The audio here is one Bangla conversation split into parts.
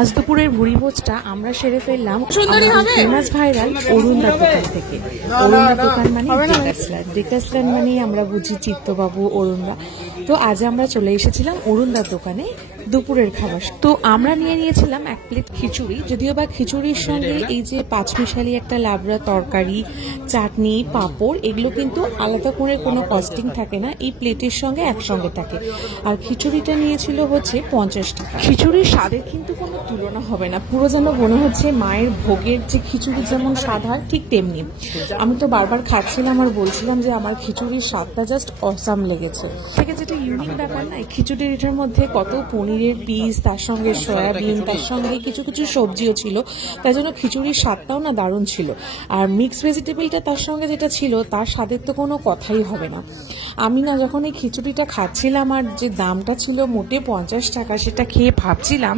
আজ দুপুরের ভুড়িভোজটা আমরা সেরে ফেললাম ফেমাস ভাইরাল অরুণদার দোকান থেকে। অরুণদার দোকান মানে ডেকাসল্যান্ড মানে আমরা বুঝি চিত্তবাবু অরুণদা। তো আজ আমরা চলে এসেছিলাম অরুণদার দোকানে দুপুরের খাবার। তো আমরা নিয়েছিলাম এক প্লেট খিচুড়ি, যদিও বা খিচুড়ির সঙ্গে এই যে পাঁচমিশালি একটা লাবড়া তরকারি, চাটনি, পাঁপড়, এগুলো কিন্তু আলাদা করে কোনো কস্টিং থাকে না, এই প্লেটের সঙ্গে একসঙ্গে থাকে। আর খিচুড়িটা নিয়েছিল হচ্ছে 50 টাকা। খিচুড়ির স্বাদের কিন্তু কোনো তুলনা হবে না, পুরো যেন মনে হচ্ছে মায়ের ভোগের যে খিচুড়ি যেমন স্বাদ হয় ঠিক তেমনি। আমি তো বারবার খাচ্ছিলাম আর বলছিলাম যে আমার খিচুড়ির স্বাদটা জাস্ট অসাম লেগেছে। থেকে যেটা ইউনিক ব্যাপার না, খিচুড়ির এটার মধ্যে কত পনিরের পিস, তার সঙ্গে সয়াবিন, তার সঙ্গে কিছু কিছু সবজিও ছিল, তাই জন্য খিচুড়ির স্বাদটাও না দারুণ ছিল। আর মিক্স ভেজিটেবলটা তার সঙ্গে যেটা ছিল তার স্বাদের তো কোনো কথাই হবে না। আমি না যখন এই খিচুড়িটা খাচ্ছিলাম আর যে দামটা ছিল মোটে 50 টাকা, সেটা খেয়ে ভাবছিলাম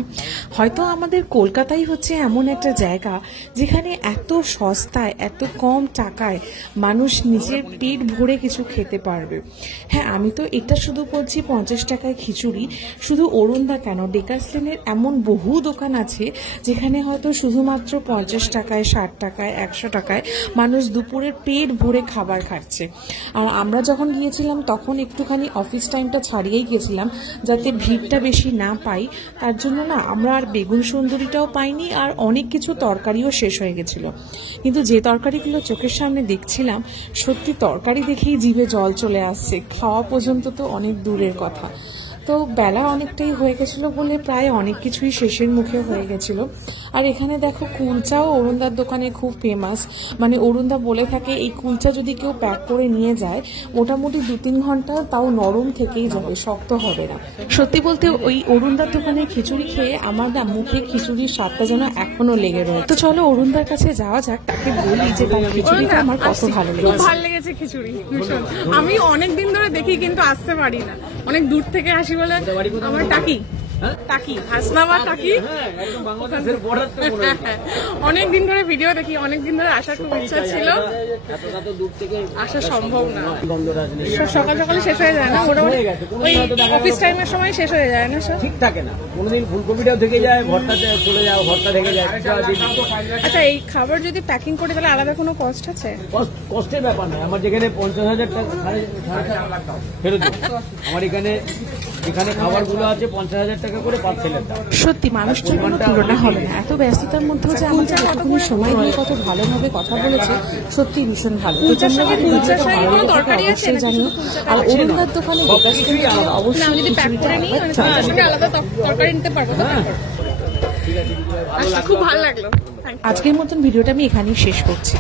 হয়তো আমাদের কলকাতাই হচ্ছে এমন একটা জায়গা যেখানে এত সস্তায় এত কম টাকায় মানুষ নিজের পেট ভরে কিছু খেতে পারবে। হ্যাঁ, আমি তো এটা শুধু বলছি 50 টাকায় খিচুড়ি, শুধু অরুণদা কেন, ডেকাসল্যান্ডের এমন বহু দোকান আছে যেখানে হয়তো শুধুমাত্র 50 টাকায়, 60 টাকায়, 100 টাকায় মানুষ দুপুরের পেট ভরে খাবার খাচ্ছে। আর আমরা যখন গিয়েছিলাম তখন একটুখানি অফিস টাইমটা ছাড়িয়েই গেছিলাম যাতে ভিড়টা বেশি না পাই, তার জন্য না আমরা আর বেগুন সুন্দরীটাও পাইনি, আর অনেক কিছু তরকারিও শেষ হয়ে গেছিল। কিন্তু যে তরকারিগুলো চোখের সামনে দেখছিলাম, সত্যি তরকারি দেখেই জিভে জল চলে আসছে, খাওয়া পর্যন্ত তো অনেক দূরের কথা। তো বেলা অনেকটাই হয়ে গেছিলো বলে প্রায় অনেক কিছুই শেষের মুখে হয়ে গেছিল। আর এখানে দেখো কুলচাও অরুণদার দোকানে খুব ফেমাস, মানে অরুণদা বলে থাকে এই কুলচা যদি কেউ প্যাক করে নিয়ে যায় মোটামুটি 2-3 ঘন্টা তাও নরম থেকেই যাবে, শক্ত হবে না। সত্যি বলতে ওই অরুণদার দোকানের খিচুড়ি খেয়ে আমার না মুখে খিচুড়ির স্বাদটা যেন এখনো লেগে রয়েছে। তো চলো অরুণদার কাছে যাওয়া যাক, তাকে বলি যে তার খিচুড়িটা আমার কত ভালো লেগেছে। ভালো লেগেছে খিচুড়ি ভীষণ। আমি অনেকদিন ধরে দেখি কিন্তু আসতে পারি না, অনেক দূর থেকে আসি বলে। আমার টাকি হাসনাবাদ টাকি, অনেকদিন ধরে ভিডিও দেখি, অনেকদিন ধরে আসার খুব ইচ্ছা ছিল, আসা সম্ভব না। সকাল সকালে শেষ হয়ে যায় না, মোটামুটি ওই অফিস টাইমের সময় শেষ হয়ে যায় না, ঠিক থাকে না। কোনোদিন ফুলকপিটাও থেকে যায়, ভর্তাতে চলে যায়, ভর্তা থেকে যায়। আচ্ছা, এই খাবার যদি প্যাকিং করে তাহলে আলাদা কোনো কস্ট আছে? কষ্টের ব্যাপার নয়, আমার যেখানে 50,000 টাকা ফেরত আমার এখানে খাবারগুলো আছে 50,000 টাকা করে পার্সেলের দাম। সত্যি মানুষটার কোনো তুলনা হবে না, এত ব্যস্ততার মধ্যে যে আমাদের এতক্ষণ সময় দিয়ে কত ভালোভাবে কথা বলেছে, সত্যি ভীষণ ভালো। অবশ্যই জানিও। আর অরুণদার দোকানে অবশ্যই খুব ভালো লাগলো। আজকের মতন ভিডিওটা আমি এখানেই শেষ করছি।